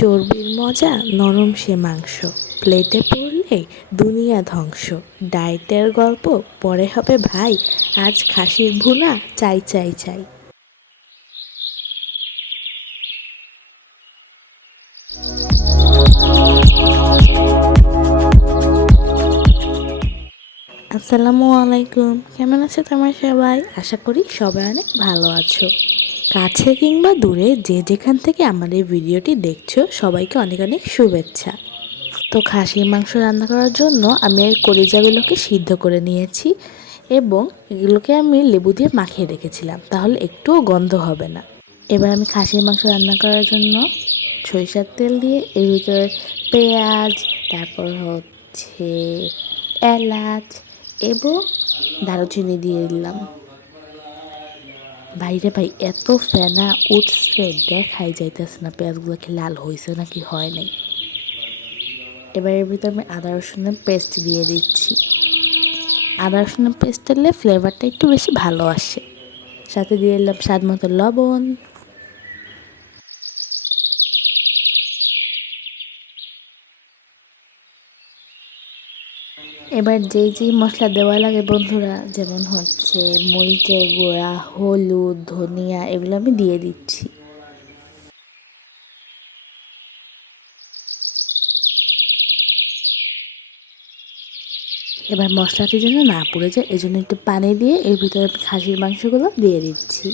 চর্বির মজা নরম সে মাংস, প্লেটে পড়লে দুনিয়া ধ্বংস। ডায়েটের গল্প পরে হবে ভাই, আজ খাসির ভুনা চাই চাই চাই। আসসালামু আলাইকুম, কেমন আছো তোমার সবাই? আশা করি সবাই অনেক ভালো আছো। কাছে কিংবা দূরে যে যেখান থেকে আমার এই ভিডিওটি দেখছো, সবাইকে অনেক অনেক শুভেচ্ছা। তো খাসির মাংস রান্না করার জন্য আমি এর কলিজাগুলোকে সিদ্ধ করে নিয়েছি এবং এগুলোকে আমি লেবু দিয়ে মাখিয়ে রেখেছিলাম, তাহলে একটুও গন্ধ হবে না। এবার আমি খাসির মাংস রান্না করার জন্য সরিষার তেল দিয়ে এর ভিতরে পেঁয়াজ, তারপর হচ্ছে এলাচ এবং দারুচিনি দিয়ে দিলাম। ভাইরে ভাই, এত ফেনা উঠছে, দেখাই যাইতেছে না পেঁয়াজগুলো কি লাল হয়েছে নাকি হয় নাই। এবার এর ভিতরে আমি আদা রসুনের পেস্ট দিয়ে দিচ্ছি। আদা রসুনের পেস্ট দিলে ফ্লেভারটা একটু বেশি ভালো আসে। সাথে দিয়ে দিলাম স্বাদ মতো লবণ। এবার যেই যেই মশলা দেওয়া লাগে বন্ধুরা, যেমন হচ্ছে মরিচের গুঁড়া, হলুদ, ধনিয়া, এগুলো আমি দিয়ে দিচ্ছি। এবার মশলাটি যেন না পুড়ে যায়, এই জন্য একটু পানি দিয়ে এর ভিতরে আমি খাসির মাংসগুলো দিয়ে দিচ্ছি।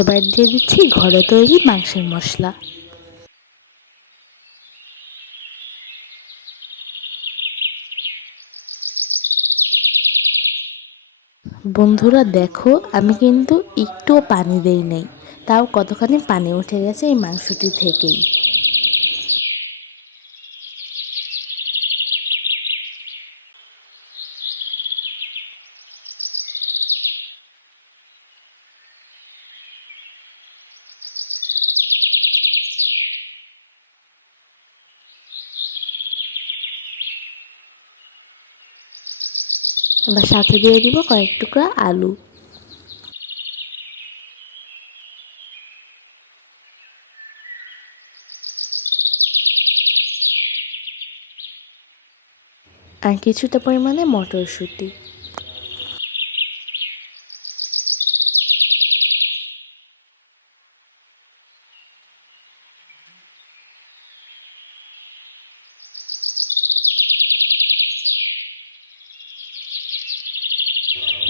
এবার দিয়ে দিচ্ছি ঘরে তৈরি মাংসের মশলা। বন্ধুরা দেখো, আমি কিন্তু একটুও পানি দেই নাই, তাও কতখানি পানি উঠে গেছে এই মাংসটি থেকেই। এবার সাথে দিয়ে দিব কয়েক টুকরা আলু। আর কিছুটা পরিমাণে মটরশুঁটি।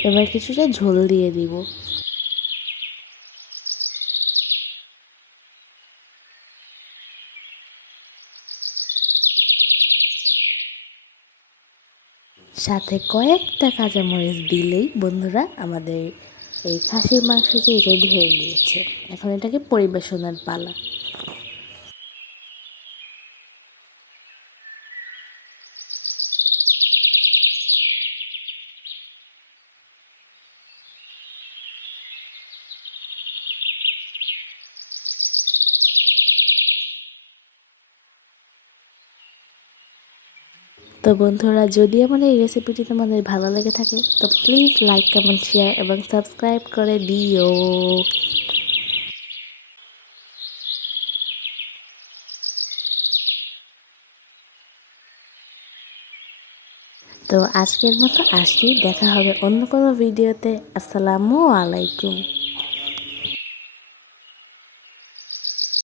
এবার কিছুটা ঝোল দিয়ে দিব। সাথে কয়েকটা কাঁচামরিচ দিলেই বন্ধুরা আমাদের এই খাসির মাংসটি রেডি হয়ে গিয়েছে। এখন এটাকে পরিবেশনের পালা। তো বন্ধুরা, যদি আমার এই রেসিপিটি তোমাদের ভালো লেগে থাকে তো প্লিজ লাইক, কমেন্ট, শেয়ার এবং সাবস্ক্রাইব করে দিও। তো আজকের মতো আসি, দেখা হবে অন্য কোনো ভিডিওতে। আসসালামু আলাইকুম।